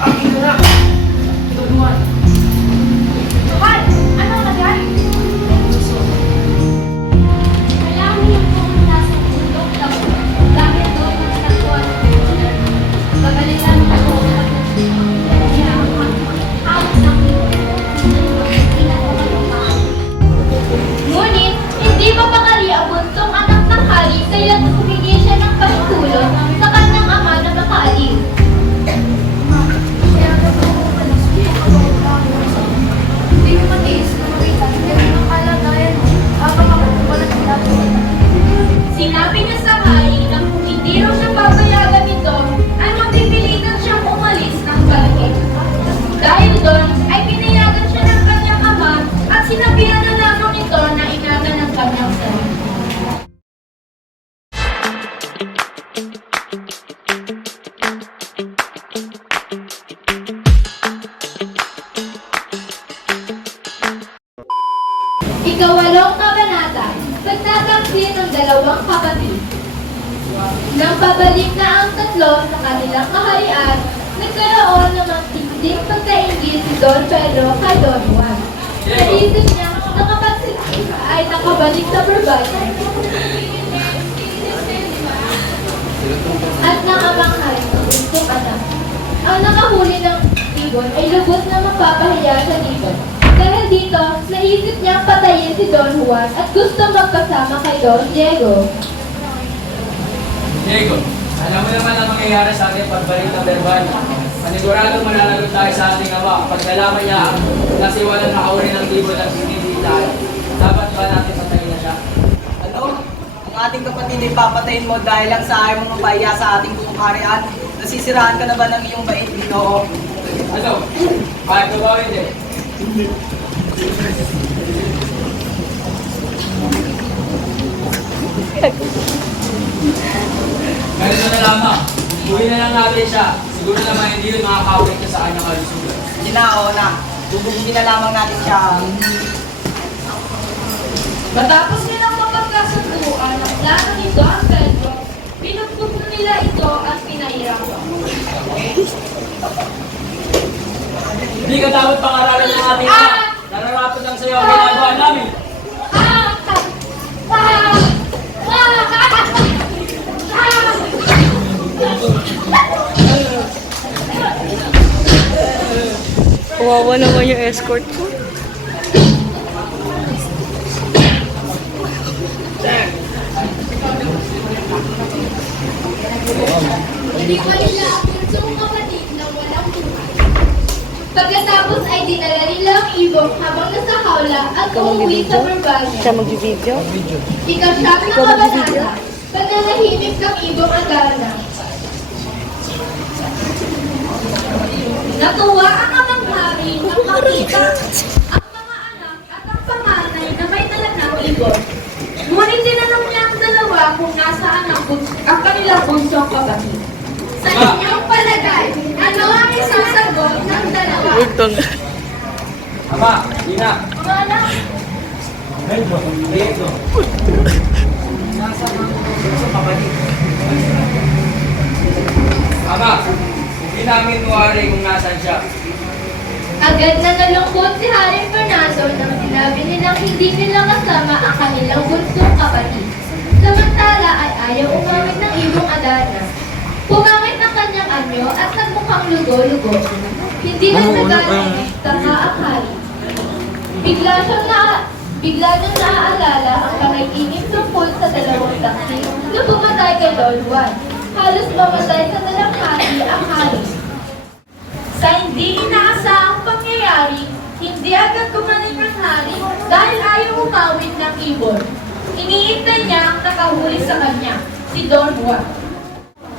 Aking anak! Tulungan! Juan, ano nangyari? Kailangan niyo pumunta sa bundok daw. Dahil doon ang tagpuan ng Pilipinas. Babalikan ako at kaya hawak ng Ngunit, hindi pa pakali ang buntong anak ng hari kaya't humingi siya ng pahintulot sa kanyang ama na makaaliw. Hindi ko matiis na makita ang ganun kalagayan mo habang ako walang ginagawa. Sinabi niya sa hari na kung hindi raw siya papayagan nito, ay mapipilitan siyang umalis ng balakid. Dahil doon, ay pinayagan siya ng kanyang ama at sinabihan na lamang nito na ingatan ng kanyang sarili. Ikawalong kabanata, pagtatamsin ng dalawang kapatid. Nang pabalik na ang tatlo sa kanilang kaharian, nagkaroon ng matinding pagkaingil si Don Pedro kay Don Juan. Naisip niya na kapag sila ay nakabalik sa Bourbon at ng amang hari ng gusto anak. Ang nakahuli ng ibon ay lubos na mapapahiya siya dito. Dahil dito, naisip niyang patayin si Don Juan at gusto magkasama kay Don Diego. Diego, alam mo naman ang mangyayari sa ating pagbalik ng Bourbon. Paniguradong mananagot tayo sa ating ama pag nalaman niya ang nasiwalan na kauri ng libro ng hindi tayo. Dapat ba natin patayin na siya? Ano? Ang ating kapatid ay papatayin mo dahil lang sa ayaw mong mapahiya sa ating buong kaharian? Nasisiraan ka na ba ng iyong bait, Ginoo? Ano? Kahit ko ba hindi? Ganito na lamang. Uwi na lang natin siya. Siguro naman hindi rin makakawin ka sa kanyang kalusugan. Ginao na. Bubugin na lamang natin siya. Matapos nilang mapagkasunduan ang plano ni Don Pedro, pinugbog nila ito at pinahirapan. Hindi ka dapat pangaralan ng ating anak. Nararapat lang sa'yo ang ginagawa namin. Kawawa naman yung escort ko. Hindi ko nila ang punsong kapatid na walang buhay. Pagkatapos ay dinala nila ang ibong habang nasa hawla at umuwi sa Bourbon. Siya mag-video. Ikasyam na kabanata, pananahimik ng ibong agana. Natuwa ang amang hari nang makita ang mga anak at ang panganay na may dala ng ibon. Ngunit tinanong niya ang dalawa kung nasaan ang kanilang bunsong kapatid. Sa inyong palagay, ano ang isasagot ng dalawa? Ito nga. Ama, Ina. Mga anak, Diego. Nasa mga kapatid. Ama, hindi namin nuwari kung nasan siya. agad na nalungkot si Haring Fernando nang sinabi nilang hindi nila kasama ang kanilang bunsong kapatid. Samantala ay ayaw umamit ng ibong Adana. Pumangit ang kanyang anyo at nagmukhang lugo-lugo. Hindi na nagalit tanga ang hari. Bigla niyang naaalala ang panag-inip tungkol sa dalawang taksi na pumatay kay Don Juan. Halos mamatay sa dalanghati ang hari. Sa hindi inaasahang pangyayari, hindi agad gumaling ang hari dahil ayaw umawit ng ibon. Iniintay niya ang nakahuli sa kanya, si Don Juan.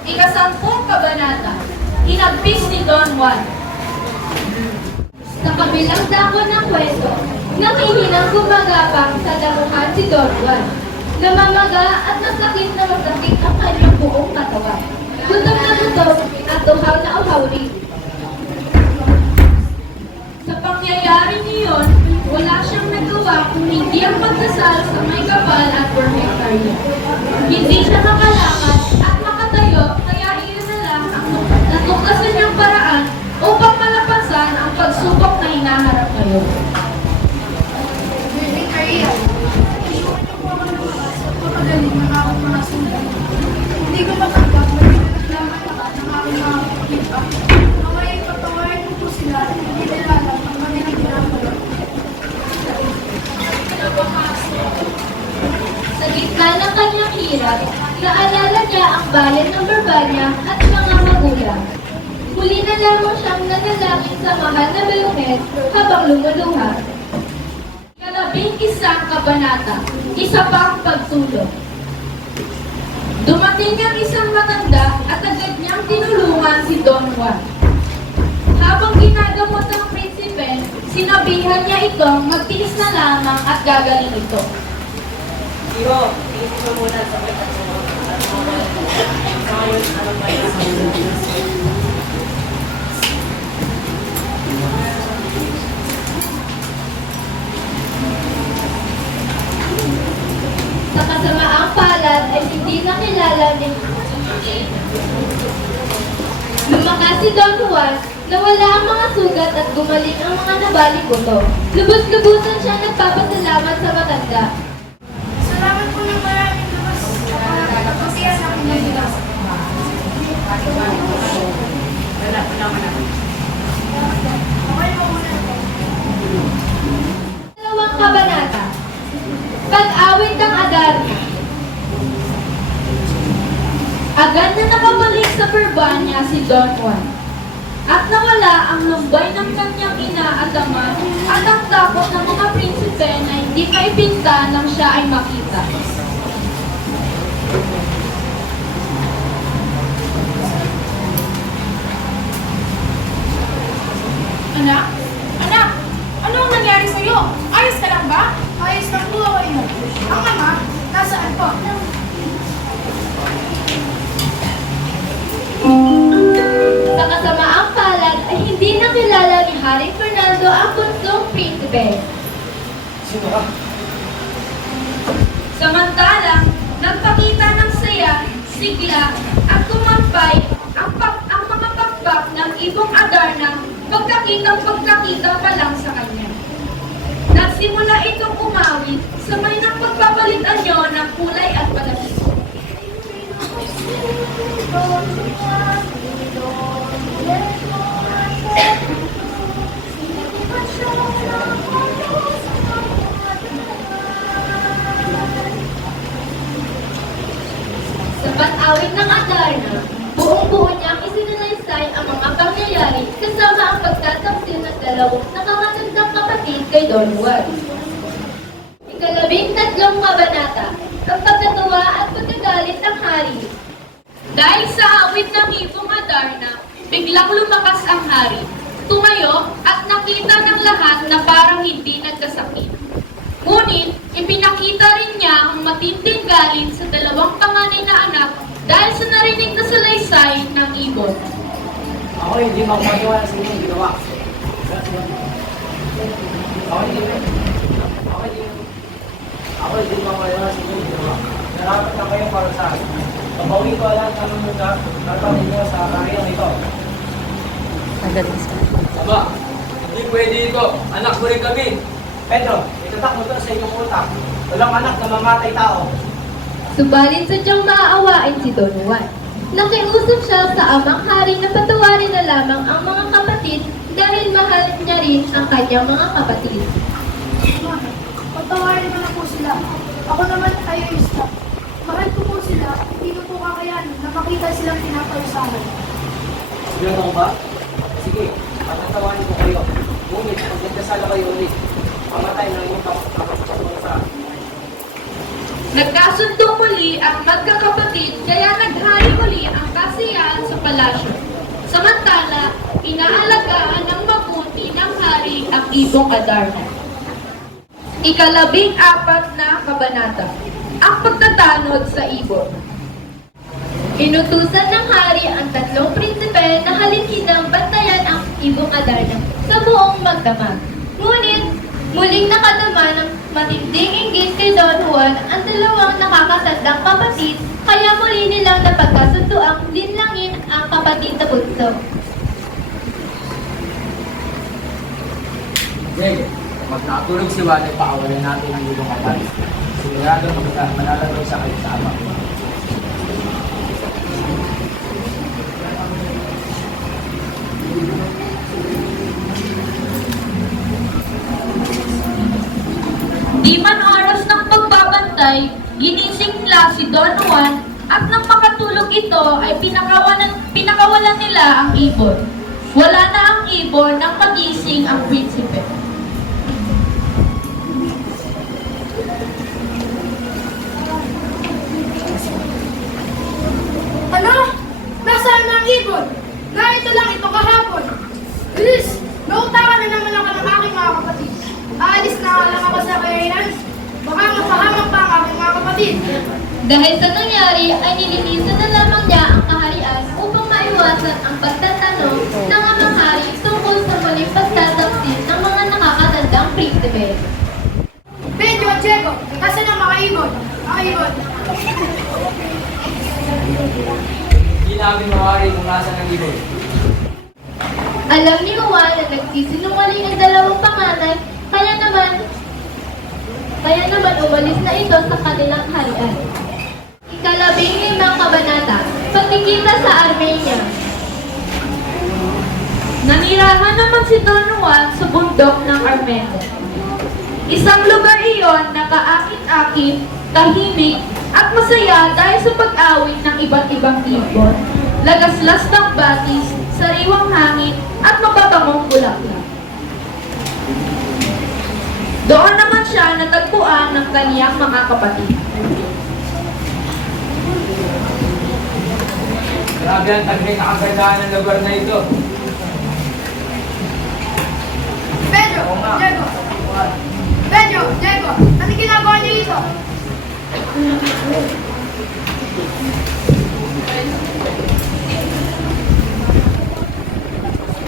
Ikasampung kabanata, hinagpis ni Don Juan. Sa kabilang dako ng kwento, nakihinang gumagapang sa damuhan si Don Juan. Namamaga at masakit na masakit ang kanyang buong katawan. Gutom na gutom at uhaw na uhaw rin. Sa pangyayari niyon, wala siyang nagawa kung hindi ang pagdasal sa may kapal at perfectaryo. Hindi siya makalakad at makatayo, kaya iyon na lang ang natuklasan niyang paraan upang hirap, naalala niya ang bayan ng Barbanya at mga magulang. Muli na lamang siyang nanalangin sa mahal na Belomet habang lumuluha. Labing-isang kabanata, isa pang pagtulog. Dumating ang isang matanda at agad niyang tinulungan si Don Juan. Habang ginagamot ng prinsipe, sinabihan niya itong magtiis na lamang at gagaling ito. Iho, isip mo muna sa kita. Sa kasamaang palad ay hindi nakilala ni Lumakas si Don Juan, nawala ang mga sugat at gumaling ang mga nabalik buto. Lubos-lubusan siya nagpapasalamat sa matanda. Salamat po ng maraming labas. Kapasiyan ako ng bigas. Okay po muna. Dalawang kabanata. Pag-awit ng Adarna. Agad na nakabalik sa Barbanya si Don Juan. At nawala ang lumbay ng kanyang ina at ama at ang takot ng mga prinsipe na hindi maipinta nang siya ay makita. Anak? Anak? Ano ang nangyari sa'yo? Ayos ka lang ba? Ayos lang po ako yun. Ang ama, nasaan po? Sa kasamaang palad ay hindi nakilala ni Haring Fernando ang bunsong prinsipe. Sino ka? Samantalang, nagpakita ng saya, sigla, at kumampay ang mga pakpak ng ibong Adarna pagkakita pa lang sa kanya. Nagsimula itong umawit sa may ng pagpapalit anyo ng kulay at palapit. Sa pag-awit ng Adarna, buong-buo niyang isinalaysay ang mga pangyayari kasama ang pagtataksil ng dalawang nakakatandang kapatid kay Don Juan. Ikalabing-tatlong kabanata, ang pagkatawa at pagkagalit ng hari. Dahil sa awit ng ibong Adarna, biglang lumakas ang hari. Tumayo at nakita ng lahat na parang hindi nagkasakit. Ngunit, ipinakita rin niya ang matinding galit sa dalawang panganay na anak dahil sa narinig na salaysay ng ibon. Ako hindi magpagawa sa inyong ginawa. Ako hindi magpagawa sa inyong ginawa. Narapat na kayo para sa akin. Kapawin ko lahat ng mga natanin niyo sa kariyang ito. Magaling sa Aba, hindi pwede ito. Anak ko rin kami. Pedro, itatak mo ito sa inyong utak. Walang anak na mamatay tao. Subalit sadyang maaawain si Don Juan. Nakiusap siya sa amang hari na patawarin na lamang ang mga kapatid dahil mahal niya rin ang kanyang mga kapatid. Ma, patawarin mo na po sila. Ako naman ay isa. Mahal ko po sila. Hindi ko po kakayanin na makita silang tinaparusahan. Sigurado ko ba? Sige, patatawanin ko kayo. Ngunit, pag nagdasala kayo ulit, mamatay na yung sa Nagkasundo muli ang magkakapatid kaya naghari muli ang kasiyahan sa palasyo. Samantala, inaalagaan ng mabuti ng hari ang ibong Adarna. Ikalabing-apat na kabanata, ang pagtatanod sa ibon. Inutusan ng hari ang tatlong prinsipe na halinhinang bantayan ang ibong Adarna sa buong magdamag. Ngunit, muling nakadama ng matinding inggit kay Don Juan ang dalawang nakakatandang kapatid, kaya muli nilang napagkasunduang linlangin ang kapatid na bunso. Sige, pag nakatulog si Juan, ay pakawalan natin ang ibang kapatid. Sigurado manalagay sa kayo sa ama. Di man oras ng pagbabantay, Ginising nila si Don Juan at nang makatulog ito ay pinakawalan nila ang ibon. Wala na ang ibon nang magising ang prinsipe. Ano? Nasaan na ang ibon? Narito lang ito kahapon. Bilis! Nautakan na naman ako ng aking mga kapatid. Aalis na nga lang ako sa kayanan. Baka mapahamak pa ang aking mga kapatid. Dahil sa nangyari ay nilinisan na lamang niya ang kaharian upang maiwasan ang pagtatanong ng amang hari tungkol sa muling pagtataksin ng mga nakakatandang prinsipe. Pedro at Diego, kasi na mga ibon. Mga ibon. Hindi namin mawari kung nasa ng ibon. Alam ni Juan na nagsisinungaling ang dalawang panganay, kaya naman umalis na ito sa kanilang harian. Ika-15 kabanata, pagkikita sa Armenia. Nanirahan naman si Don Juan sa bundok ng Armenia. Isang lugar iyon na kaakit-akit, tahimik, at masaya dahil sa pag-awit ng iba't ibang ibon, lagaslas ng batis, sariwang hangin, at mababangong bulaklak. Doon naman siya natagpuan ng kaniyang mga kapatid. Grabe ang taglay na kagandahan ng lugar na ito. Pedro, Diego. Pedro, Diego, ano ginagawa niyo dito?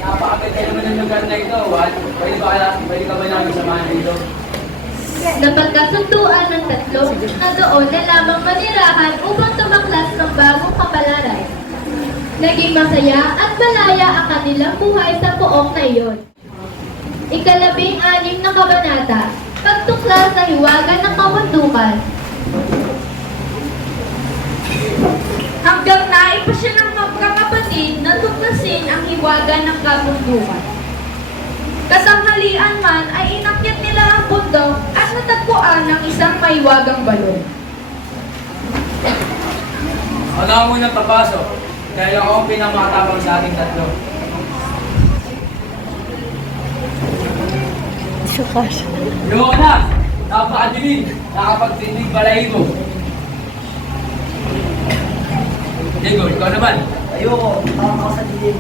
Napakaganda naman ng lugar na ito, Juan. Pwede ka ba namin samahan dito? Napagkasunduan ng tatlo na doon na lamang manirahan upang tumaklas ng bagong kapalaran. Naging masaya at malaya ang kanilang buhay sa poong na iyon. Ika-16 na kabanata, pagtuklas sa hiwaga ng kabundukan. Hanggang naipa siya ng magkakapatid na tuklasin ang hiwaga ng kabundukan. Katanghalian man ay inakyat nila ang bundok at natagpuan ng isang maiwagang balon. Ako na muna papasok, dahil ako ang pinamatabang sa ating tatlo. Sukas. Ayoko na! Napakadilim! Nakapagtindig balahibo! Diego, ikaw naman! Ayoko, tawag ako sa dilim.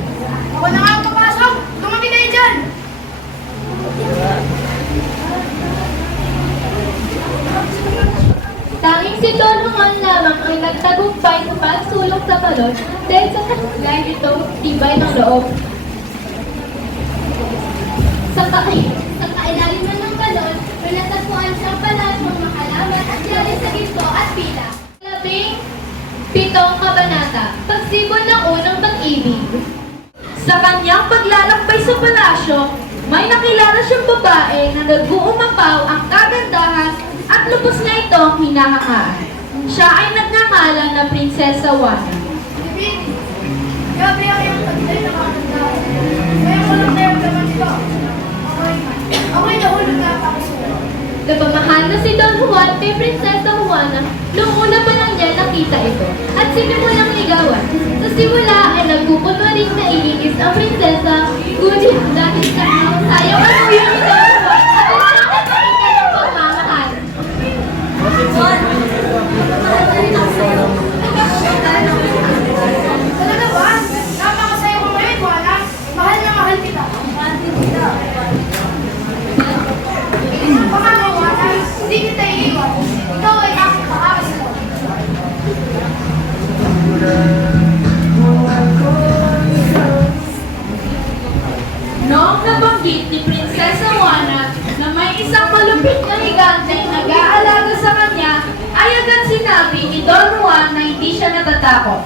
Ako na nga ang papasok. Tumabi kayo dyan. Tanging si Don Juan lamang ang nagtagumpay sa pagsulong sa balon dahil sa kanilang itong tibay ng loob. Sa kailaliman ng balon, may natagpuan siyang palat ng makalaman at yari sa ginto at pila. 17 kabanata, pagsibol ng unang pag-ibig. Sa kanyang paglalakbay sa palasyo, may nakilala siyang babae na nag-uumapaw ang kagandahan at lubos na itong hinahangaan. Siya ay nagngangalan na Prinsesa Juana. Bibini, gabi ang iyong taglay na kagandahan. Ngayon ko lang kayo naman ito. Ako'y nahulog na ako sa iyo. Napamahal na si Don Juan kay Prinsesa Juana noong una pa lang niya nakita ito at sinimulang ligawan. Sa simula ay nagpupunwaring na iingis ang prinsesa, ngunit dahil sa sayang ang uyo ni Don Juan at ang nakakita ng pagmamahal. Talaga ba? Napakasaya ko ngayon, Juana. Mahal na mahal kita. Pangalawa, Juana, hindi kita iiwan. Ikaw ay aking makakasal. Noong nabanggit ni Prinsesa Juana na may isang malupit na higante nag-aalaga sa kanya, ay agad sinabi ni Don Juan na hindi siya natatakot.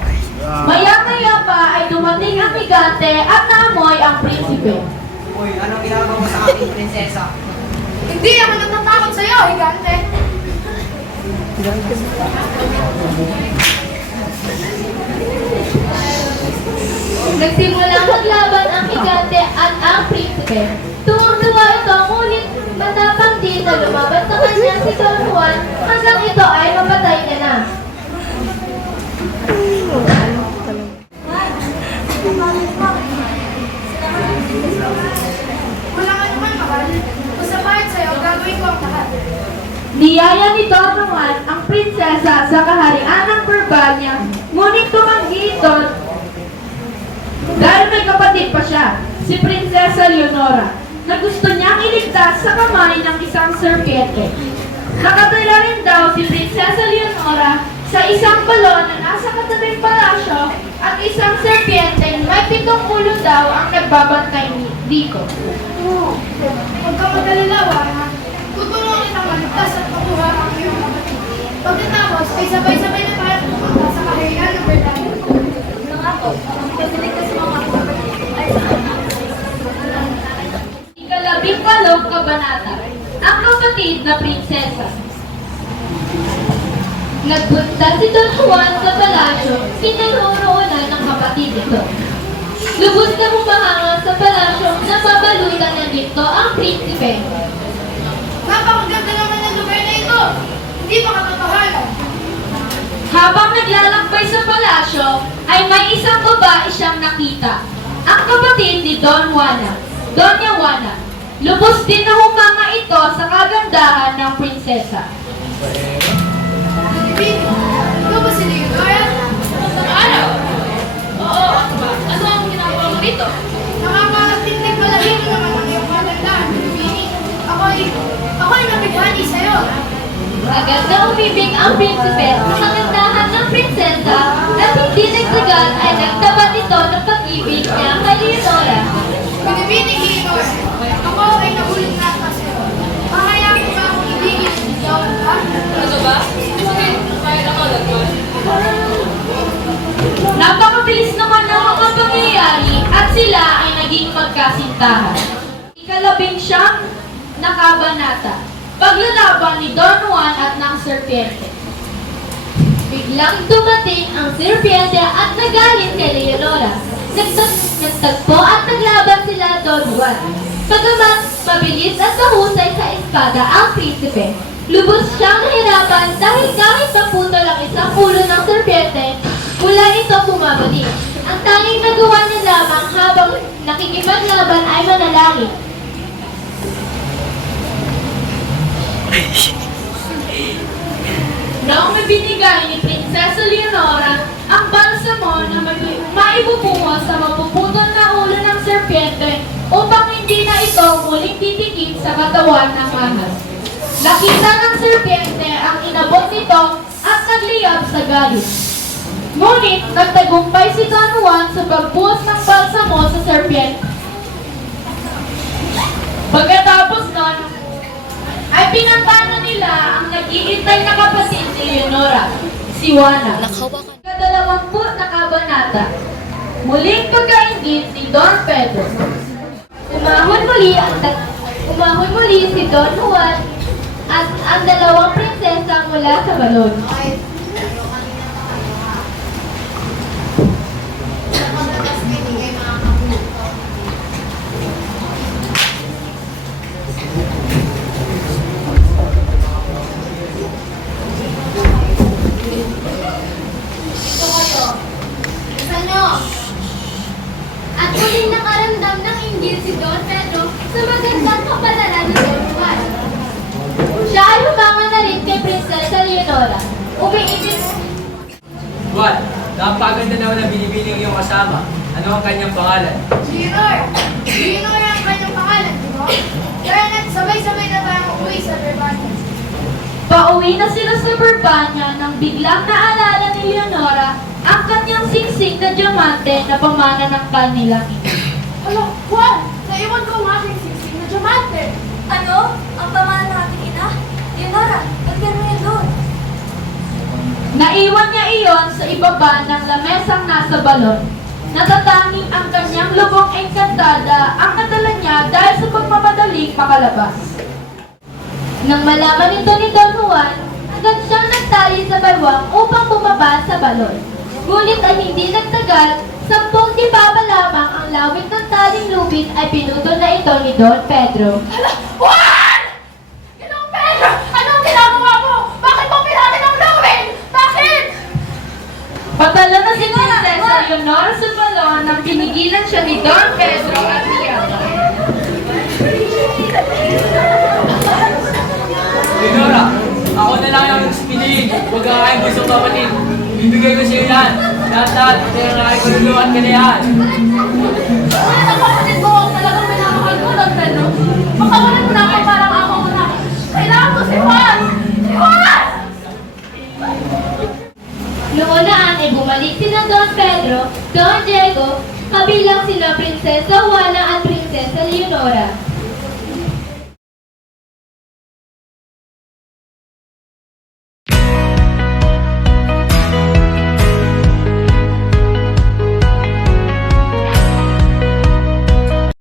Maya-maya pa ay dumating ang higante at naamoy ang prinsipe. Uy, anong ginagawa mo sa aking prinsesa? Hindi ako natatakot sa iyo, higante. Nagsimulang maglaban ang higante at ang prinsipe. Tuwang-tuwa ito, ngunit matapang din na lumaban sa sa kanya si Don Juan hanggang ito ay mapatay na na. Walang anuman, mahal. Kung sa bayad sa'yo, gagawin ko ang lahat. Niyaya ni Don Juan ang prinsesa sa kaharian ng Burbania, ngunit tumanggi ito dahil may kapatid pa siya, si Prinsesa Leonora, na gusto niyang iligtas sa kamay ng isang serpiente. Nakatira rin daw si Prinsesa Leonora sa isang balon na nasa katabing palasyo at isang serpiente may 7 ulo daw ang nagbabantay dito. Huwag ka mag-alala, Wana. Tutulungan kitang maligtas at makuha ang iyong kapatid. Pagkatapos, ay sabay-sabay na tayo pumunta sa kaharian ng Bernardo. Ikalabing-walong kabanata, ang kapatid na prinsesa. Nagpunta si Don Juan sa palasyo, pinag-uuroonan ng kapatid nito. Lubos na humahanga sa palasyo na babalutan na dito ang prinsipe. Napakaganda naman ng lugar na ito. Hindi ba katotohanan? Habang naglalakbay sa palasyo, ay may isang babae siyang nakita. Ang kapatid ni Don Juana, Doña Juana. Lubos din na humanga ito sa kagandahan ng prinsesa. Pilipino, ikaw ba si Leonora? Ano? Oo, ako ba? Ano ang ginagawa mo dito? Nakakarating balahin mo naman ang iyong kagandahan, Pilipino. Ako'y nabighani sa'yo. Agad na umibig ang prinsipe sa kagandahan ng prinsesa at hindi nagsagal ay nagtapat ito ng pag-ibig niya kay Leonora. Binibining Leonora, ako ay nahulog na ata sa'yo. Mahayaan mo ba akong ibigin ikaw, ha? Ano ba? Sige, kaya ako lagman. Napakabilis naman ng mga pangyayari at sila ay naging magkasintahan. Ikalabing-siyam na kabanata. Paglalaban ni Don Juan at ng serpiente. Biglang dumating ang serpiente at nagalit kay Leonora. Nagtagpo at naglaban sila Don Juan. Pagamat mabilis at mahusay sa espada ang prinsipe, lubos siyang nahirapan dahil kahit naputol ang isang ulo ng serpiente, mula ito bumabalik. Ang tanging nagawa niya lamang habang nakikipaglaban ay manalangin. Noong mabinigay ni Prinsesa Leonora ang balsamo na maibubungo sa mapuputol na ulo ng serpiente upang hindi na ito muling titikip sa katawan ng ahas. Nakita ng serpiente ang inabot nito at nagliyab sa galit. Ngunit nagtagumpay si Don Juan sa pagbuhos ng balsamo sa serpiente. Pagkatapos nun, ay pinagpano nila ang nag-iintay na kapatid ni Leonora, si Juana. Kadalawampu na kabanata, muling pagkaingit ni Don Pedro. Umahon muli si Don Juan at ang dalawang prinsesa mula sa balon. At muling nakaramdam ng inggit si Don Pedro sa magandang kapalaran ni Don Juan. Siya ay humanga na rin kay Prinsesa Leonora. Umiibig. Juan, napakaganda naman ang binibining iyong kasama. Ano ang kanyang pangalan? Leonor! Leonor ang kanyang pangalan, di ba? Kaya sabay-sabay na tayong uuwi sa Bernardo. Pauwi na sila sa Burbania nang biglang naalala ni Leonora ang kanyang singsing na diamante na pamana ng kanilang ina. Ano, Juan? Naiwan ko ang aking singsing na diamante. Ano? Ang pamana ng ating ina? Leonora, ba't gano'n yan doon? Naiwan niya iyon sa ibaba ng lamesang nasa balon. Natatanging ang kanyang lubong engkantada ang nadala niya dahil sa pagmamadaling makalabas. Nang malaman ito ni Don Juan, agad siyang nagtali sa balwang upang bumaba sa balon. Ngunit ay hindi nagtagal, 10 dibaba lamang ang lawit ng taling lubid ay pinutol na ito ni Don Pedro. Juan! Ginong Pedro! Bibigay ko sa'yo yan. Lahat, ito yung nakikululuan ka na yan. Mga kapatid mo, talagang minamahal ko, Don Pedro. Makawalan mo na ako parang ako mo na. Kailangan ko si Juan! Si Juan! Noon na ay bumalik sina Don Pedro, Don Diego, kabilang sina Prinsesa Juana